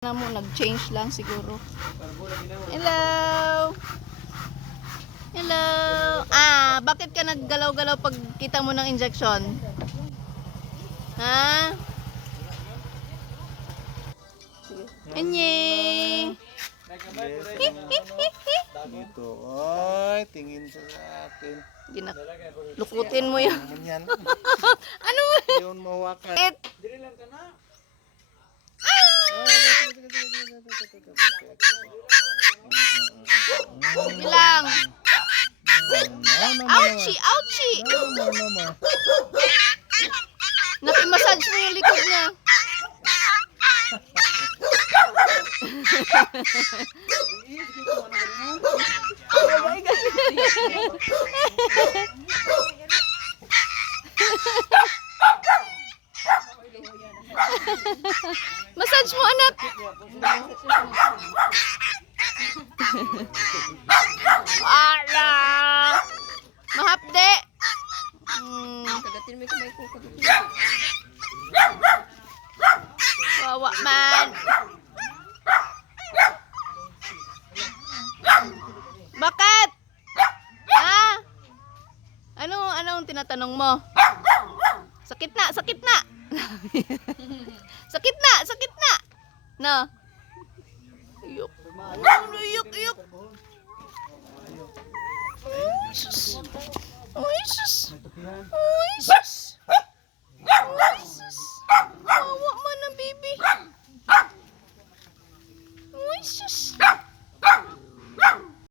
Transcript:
Na mo, nag-change lang siguro. Hello! Hello! Bakit ka naggalaw-galaw pag kita mo ng injection? Ha? Anye! Dito, oy, tingin sa akin. Lukutin mo yun. Yan. Ano? Yun mawakan. Bilang. Ouchie! Ouchie! Nakimassage mo yung likod niya. Oh my God. Massage mo, anak. Ala! Mahapde. Kagatin mo kamay ko. Wawa man. Bakit? Ha? Anong tinatanong mo? Sakit na, sakit na. Sakit na, sakit na. No. Iyok. Iyok, iyok. Ay, sus. Ay, sus.